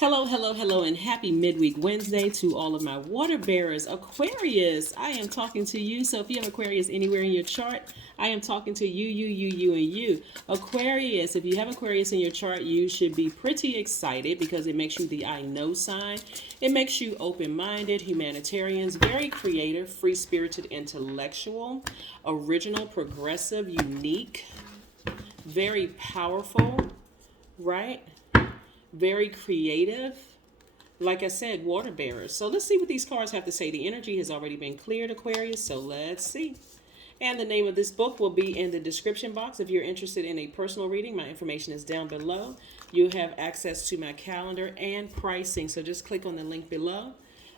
Hello, hello, hello, and happy midweek Wednesday to all of my water bearers. Aquarius, I am talking to you. So if you have Aquarius anywhere in your chart, I am talking to you, and you. Aquarius, if you have Aquarius in your chart, you should be pretty excited because it makes you the I know sign. It makes you open-minded, humanitarians, very creative, free-spirited, intellectual, original, progressive, unique, very powerful, right? Very creative. Like I said, water bearers. So let's see what these cards have to say. The energy has already been cleared, Aquarius, so let's see. And the name of this book will be in the description box. If you're interested in a personal reading, my information is down below. You have access to my calendar and pricing, so just click on the link below.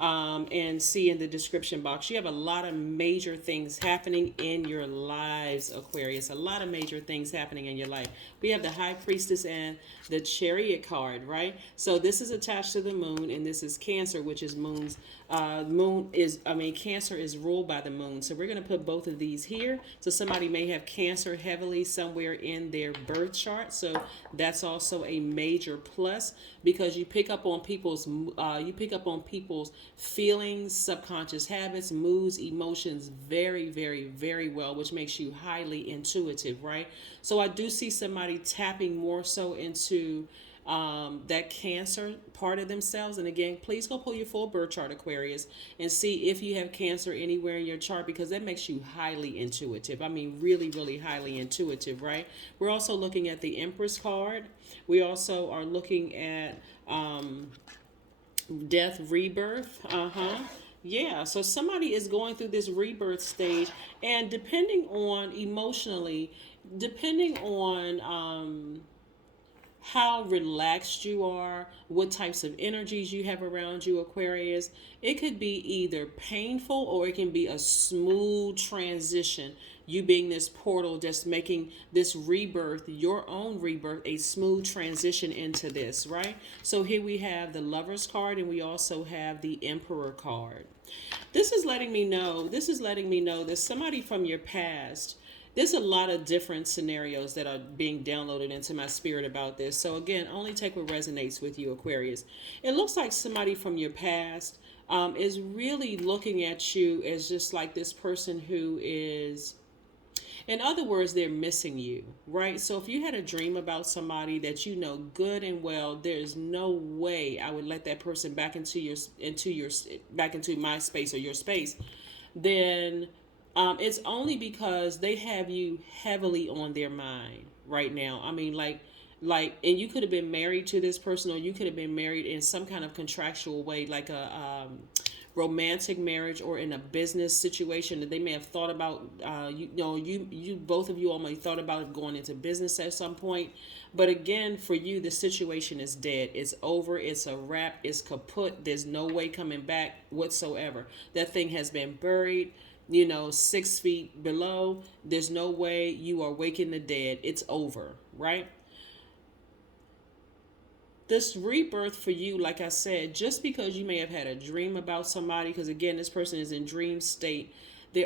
And see in the description box. You have a lot of major things happening in your lives, Aquarius. A lot of major things happening in your life. We have the High Priestess and the Chariot card, right? So this is attached to the moon, and this is Cancer, which is moon's. Cancer is ruled by the moon. So we're going to put both of these here. So somebody may have Cancer heavily somewhere in their birth chart. So that's also a major plus because you pick up on people's feelings, subconscious habits, moods, emotions very, very, very well, which makes you highly intuitive, right? So I do see somebody tapping more so into that Cancer part of themselves. And again, please go pull your full birth chart, Aquarius, and see if you have Cancer anywhere in your chart because that makes you highly intuitive. I mean, really, really highly intuitive, right? We're also looking at the Empress card. We also are looking at death, rebirth. Yeah, so somebody is going through this rebirth stage, and depending on emotionally, depending on how relaxed you are, what types of energies you have around you, Aquarius, it could be either painful or it can be a smooth transition. You being this portal, just making this rebirth, your own rebirth, a smooth transition into this, right? So here we have the Lover's card, and we also have the Emperor card. This is letting me know that somebody from your past, there's a lot of different scenarios that are being downloaded into my spirit about this. So again, only take what resonates with you, Aquarius. It looks like somebody from your past is really looking at you as just like this person who is, in other words, they're missing you, right? So if you had a dream about somebody that you know good and well, there's no way I would let that person back back into my space or your space, then it's only because they have you heavily on their mind right now. I mean, and you could have been married to this person, or you could have been married in some kind of contractual way, like a romantic marriage or in a business situation that they may have thought about. You both of you all may thought about going into business at some point. But again, for you, the situation is dead. It's over. It's a wrap. It's kaput. There's no way coming back whatsoever. That thing has been buried. 6 feet below. There's no way you are waking the dead. It's over, right? This rebirth for you, like I said, just because you may have had a dream about somebody, because again, this person is in dream state,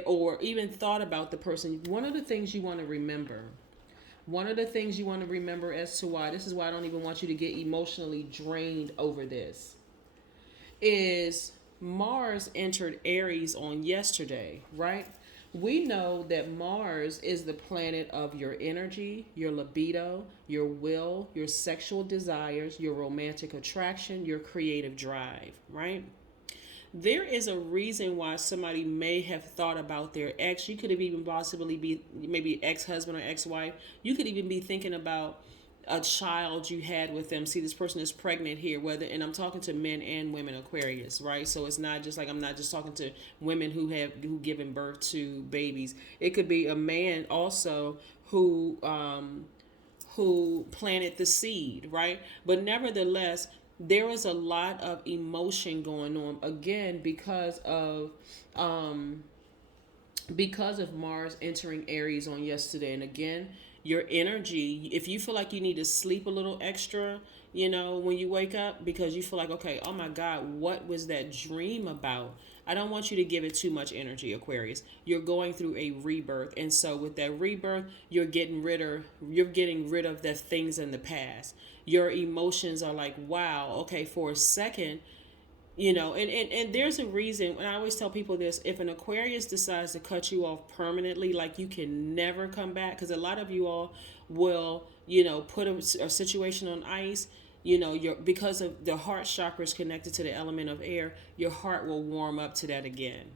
or even thought about the person. One of the things you want to remember as to why, this is why I don't even want you to get emotionally drained over this, is Mars entered Aries on yesterday, right? We know that Mars is the planet of your energy, your libido, your will, your sexual desires, your romantic attraction, your creative drive, right? There is a reason why somebody may have thought about their ex. You could have even possibly be maybe ex-husband or ex-wife. You could even be thinking about a child you had with them. See, this person is pregnant here, and I'm talking to men and women, Aquarius, right? So it's not just like, I'm not just talking to women who given birth to babies. It could be a man also who planted the seed, right? But nevertheless, there is a lot of emotion going on, again, because of Mars entering Aries on yesterday. And again, Your energy, if you feel like you need to sleep a little extra, when you wake up, because you feel like, okay, oh my God, what was that dream about? I don't want you to give it too much energy, Aquarius. You're going through a rebirth. And so with that rebirth, you're getting rid of the things in the past. Your emotions are like, wow, okay, for a second, and there's a reason. And I always tell people this: if an Aquarius decides to cut you off permanently, like you can never come back, because a lot of you all will, put a situation on ice. Because of the heart chakra is connected to the element of air, your heart will warm up to that again.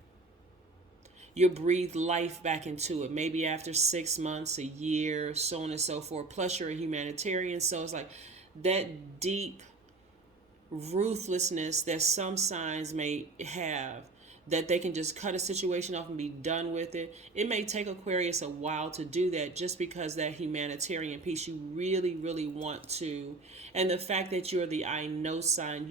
You'll breathe life back into it, maybe after 6 months, a year, so on and so forth. Plus, you're a humanitarian, so it's like that deep ruthlessness that some signs may have, that they can just cut a situation off and be done with it. It may take Aquarius a while to do that, just because that humanitarian piece you really, really want to. And the fact that you're the I know sign,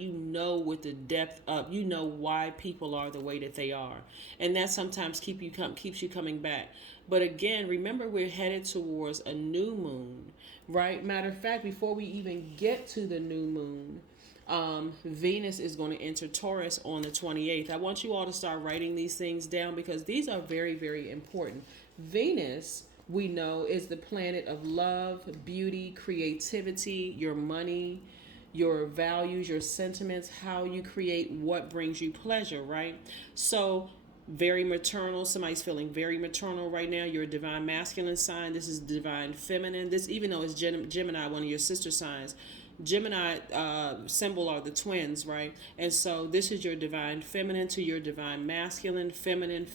with the depth of, why people are the way that they are. And that sometimes keeps you coming back. But again, remember, we're headed towards a new moon, right? Matter of fact, before we even get to the new moon, Venus is going to enter Taurus on the 28th. I want you all to start writing these things down, because these are very, very important. Venus, we know, is the planet of love, beauty, creativity, your money, your values, your sentiments, how you create what brings you pleasure, right? So very maternal. Somebody's feeling very maternal right now. You're a divine masculine sign. This is divine feminine. This, even though it's Gemini, one of your sister signs. Gemini symbol are the twins, right? And so this is your divine feminine to your divine masculine, feminine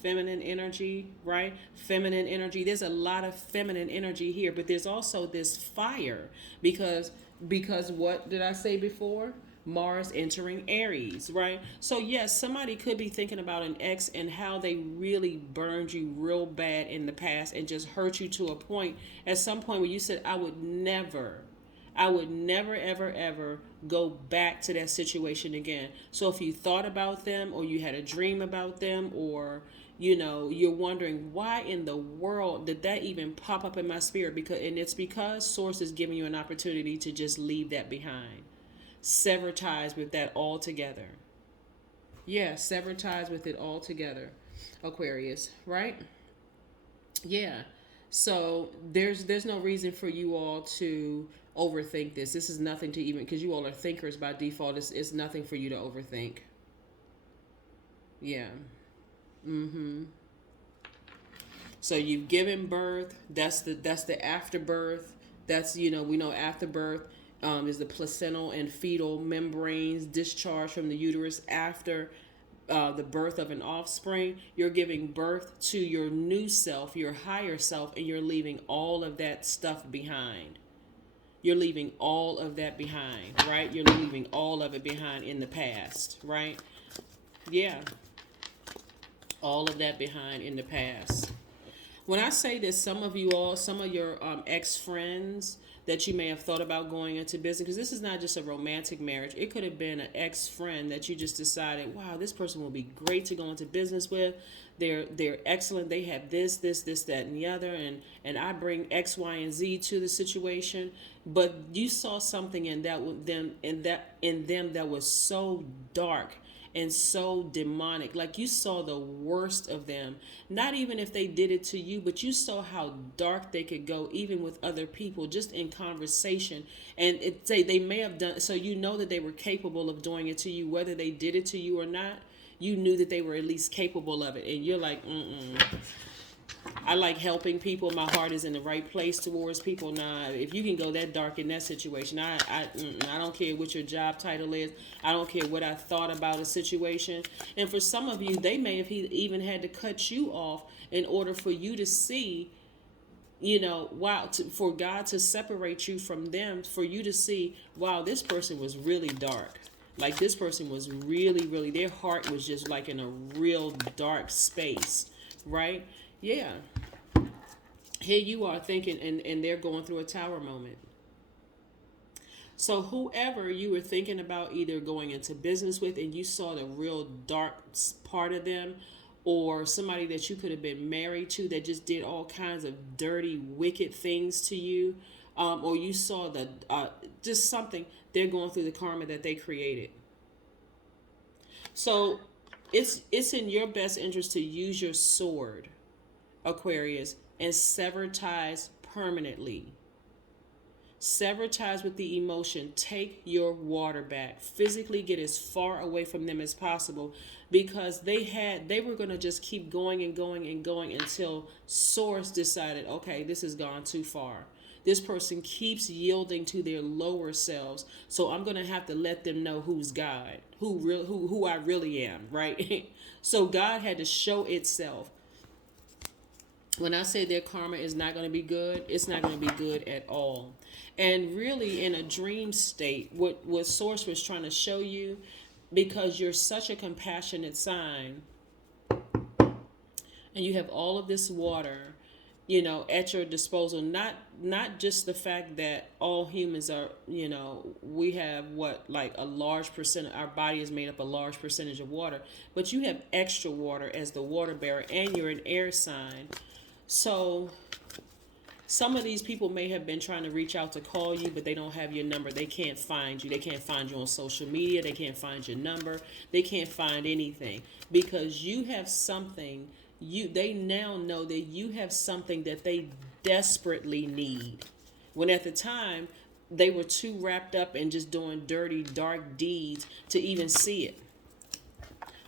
energy, right? Feminine energy. There's a lot of feminine energy here, but there's also this fire, because what did I say before? Mars entering Aries, right? So yes, somebody could be thinking about an ex and how they really burned you real bad in the past and just hurt you to a point, at some point where you said, I would never, ever, ever go back to that situation again. So if you thought about them, or you had a dream about them, or, you're wondering, why in the world did that even pop up in my spirit? It's because Source is giving you an opportunity to just leave that behind. Sever ties with that altogether. Yeah, sever ties with it altogether, Aquarius, right? Yeah. So there's no reason for you all to overthink this. This is nothing to even, because you all are thinkers by default. It's nothing for you to overthink. Yeah. So you've given birth. That's the afterbirth. That's, we know afterbirth is the placental and fetal membranes discharge from the uterus after the birth of an offspring. You're giving birth to your new self, your higher self, and you're leaving all of that stuff behind. You're leaving all of that behind, right? You're leaving all of it behind in the past, right? Yeah. All of that behind in the past. When I say this, some of your ex-friends that you may have thought about going into business, because this is not just a romantic marriage. It could have been an ex-friend that you just decided, wow, this person will be great to go into business with. They're excellent. They have this, that, and the other, and I bring X, Y, and Z to the situation. But you saw something in them that was so dark and so demonic. Like, you saw the worst of them. Not even if they did it to you, but you saw how dark they could go, even with other people, just in conversation. And they may have done, so you know that they were capable of doing it to you, whether they did it to you or not. You knew that they were at least capable of it. And you're like, I like helping people. My heart is in the right place towards people. Nah, if you can go that dark in that situation, I don't care what your job title is. I don't care what I thought about a situation. And for some of you, they may have even had to cut you off in order for you to see, wow, for God to separate you from them, for you to see, wow, this person was really dark. Like, this person was really, really, their heart was just like in a real dark space, right? Yeah. Here you are thinking, and they're going through a tower moment. So whoever you were thinking about either going into business with, and you saw the real dark part of them, or somebody that you could have been married to that just did all kinds of dirty, wicked things to you, or you saw the just something, they're going through the karma that they created. So it's in your best interest to use your sword, Aquarius, and sever ties permanently. Sever ties with the emotion. Take your water back. Physically get as far away from them as possible, because they were going to just keep going and going and going until source decided, okay, this has gone too far. This person keeps yielding to their lower selves, so I'm going to have to let them know who's God, who I really am, right? So God had to show itself. When I say their karma is not going to be good, it's not going to be good at all. And really, in a dream state, what Source was trying to show you, because you're such a compassionate sign, and you have all of this water, at your disposal. Not just the fact that all humans are, we have like a large percent, our body is made up a large percentage of water, but you have extra water as the water bearer, and you're an air sign. So some of these people may have been trying to reach out to call you, but they don't have your number. They can't find you. They can't find you on social media. They can't find your number. They can't find anything, because you have something. They now know that you have something that they desperately need, when at the time they were too wrapped up in just doing dirty, dark deeds to even see it.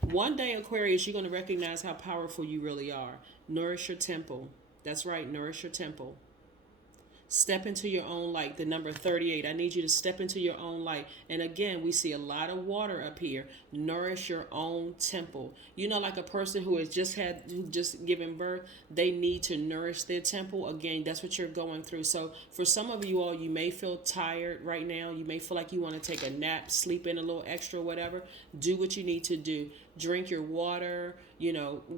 One day, Aquarius, you're going to recognize how powerful you really are. Nourish your temple. That's right, nourish your temple. Step into your own light. The number 38. I need you to step into your own light. And again, we see a lot of water up here. Nourish your own temple. Like a person who has just given birth, they need to nourish their temple. Again, that's what you're going through. So for some of you all, you may feel tired right now. You may feel like you want to take a nap, sleep in a little extra, whatever. Do what you need to do. Drink your water,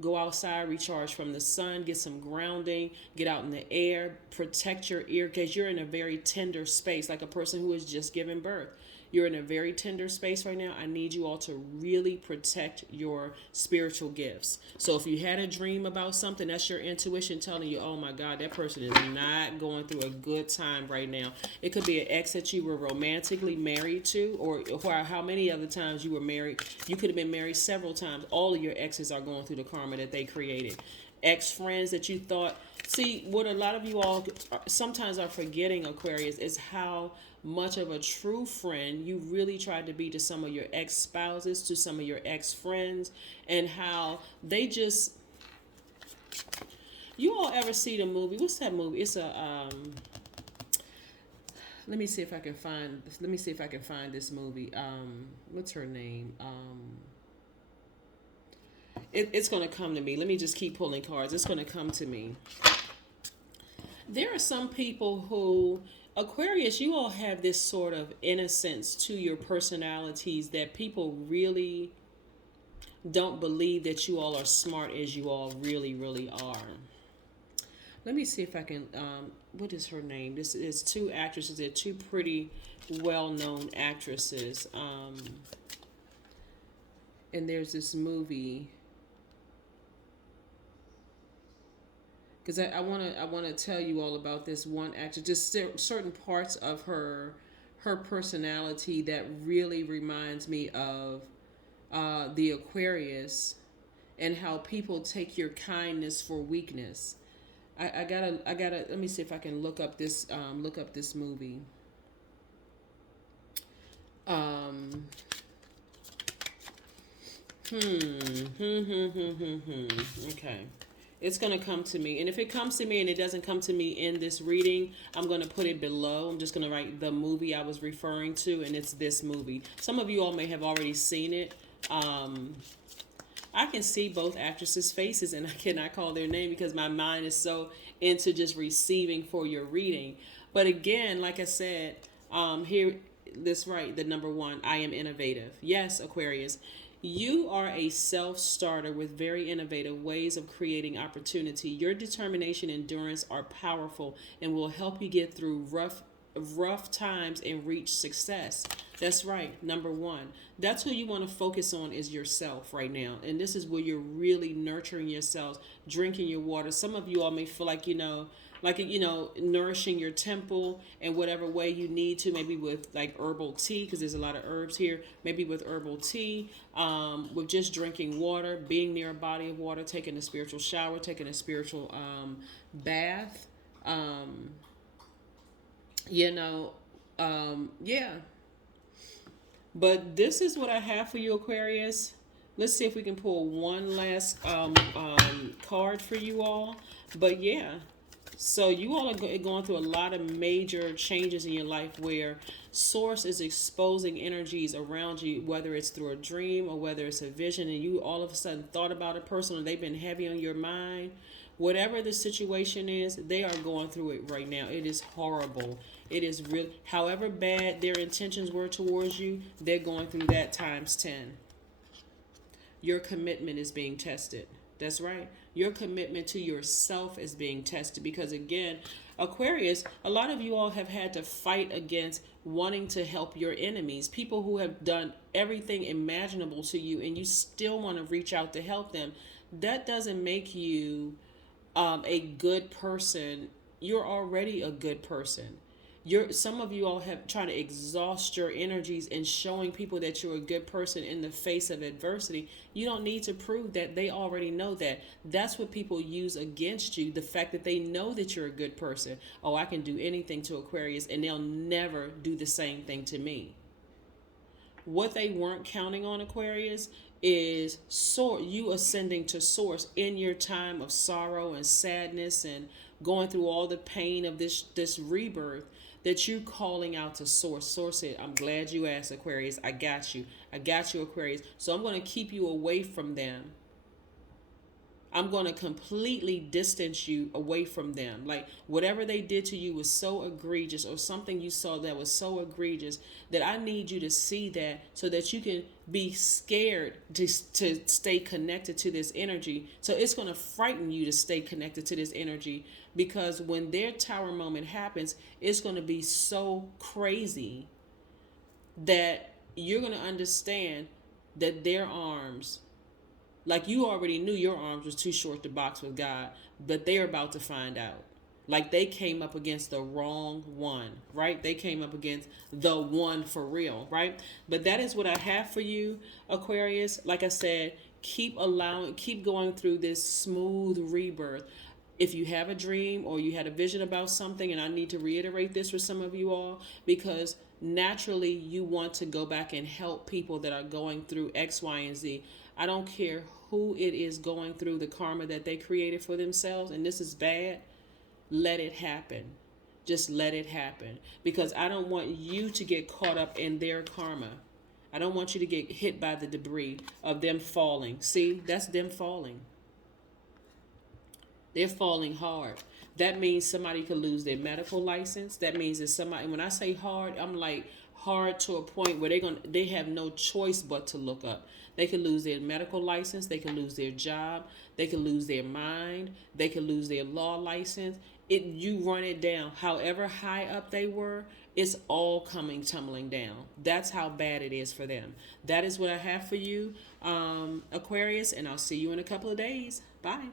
go outside, recharge from the sun, get some grounding, get out in the air, protect your ear, because you're in a very tender space, like a person who has just given birth. You're in a very tender space right now. I need you all to really protect your spiritual gifts. So if you had a dream about something, that's your intuition telling you, oh my God, that person is not going through a good time right now. It could be an ex that you were romantically married to, or how many other times you were married. You could have been married several times. All of your exes are going through the karma that they created. Ex-friends that you thought. See, what a lot of you all sometimes are forgetting, Aquarius, is how much of a true friend you really tried to be to some of your ex-spouses, to some of your ex-friends, and how they just... You all ever see the movie? What's that movie? It's a... Let me see if I can find this movie. What's her name? It's going to come to me. Let me just keep pulling cards. It's going to come to me. There are some people who, Aquarius, you all have this sort of innocence to your personalities that people really don't believe that you all are smart as you all really, really are. Let me see if I can, what is her name? This is two actresses. They're two pretty well-known actresses. And there's this movie... Because I want to tell you all about this one actress, just certain parts of her personality that really reminds me of the Aquarius, and how people take your kindness for weakness. I gotta let me see if I can look up this movie. Okay. It's going to come to me. And if it comes to me and it doesn't come to me in this reading, I'm going to put it below. I'm just going to write the movie I was referring to, and it's this movie. Some of you all may have already seen it. I can see both actresses' faces, and I cannot call their name because my mind is so into just receiving for your reading. But again, like I said, here, the number 1, I am innovative. Yes, Aquarius. You are a self-starter with very innovative ways of creating opportunity. Your determination and endurance are powerful and will help you get through rough rough times and reach success. That's right. Number one. That's who you want to focus on is yourself right now. And this is where you're really nurturing yourselves, drinking your water. Some of you all may feel like, nourishing your temple in whatever way you need to, maybe with like herbal tea, because there's a lot of herbs here, maybe with herbal tea, with just drinking water, being near a body of water, taking a spiritual shower, taking a spiritual bath. Um, yeah. But this is what I have for you, Aquarius. Let's see if we can pull one last card for you all. But yeah, so you all are going through a lot of major changes in your life where Source is exposing energies around you, whether it's through a dream or whether it's a vision, and you all of a sudden thought about a person or they've been heavy on your mind. Whatever the situation is, they are going through it right now. It is horrible. It is real. However bad their intentions were towards you, they're going through that times 10. Your commitment is being tested. That's right. Your commitment to yourself is being tested because, again, Aquarius, a lot of you all have had to fight against wanting to help your enemies, people who have done everything imaginable to you, and you still want to reach out to help them. That doesn't make you a good person. You're already a good person. Some of you all have trying to exhaust your energies in showing people that you're a good person in the face of adversity. You don't need to prove that. They already know that. That's what people use against you, the fact that they know that you're a good person. Oh, I can do anything to Aquarius and they'll never do the same thing to me. What they weren't counting on, Aquarius, is you ascending to Source in your time of sorrow and sadness and going through all the pain of this rebirth, that you calling out to Source. Source said, I'm glad you asked, Aquarius. I got you. I got you, Aquarius. So I'm going to keep you away from them. I'm going to completely distance you away from them. Like whatever they did to you was so egregious, or something you saw that was so egregious, that I need you to see that so that you can be scared to stay connected to this energy. So it's going to frighten you to stay connected to this energy, because when their tower moment happens, it's going to be so crazy that you're going to understand that their arms, like you already knew your arms was too short to box with God, but they're about to find out. Like they came up against the wrong one, right? They came up against the one for real, right? But that is what I have for you, Aquarius. Like I said, keep going through this smooth rebirth. If you have a dream or you had a vision about something, and I need to reiterate this for some of you all, because naturally you want to go back and help people that are going through X, Y, and Z. I don't care who it is going through the karma that they created for themselves, and this is bad. Let it happen. Just let it happen, because I don't want you to get caught up in their karma. I don't want you to get hit by the debris of them falling. See, that's them falling. They're falling hard. That means somebody could lose their medical license. That means that somebody, when I say hard, I'm like hard to a point where they have no choice but to look up. They could lose their medical license. They could lose their job. They could lose their mind. They could lose their law license. You run it down. However high up they were, it's all coming tumbling down. That's how bad it is for them. That is what I have for you, Aquarius, and I'll see you in a couple of days. Bye.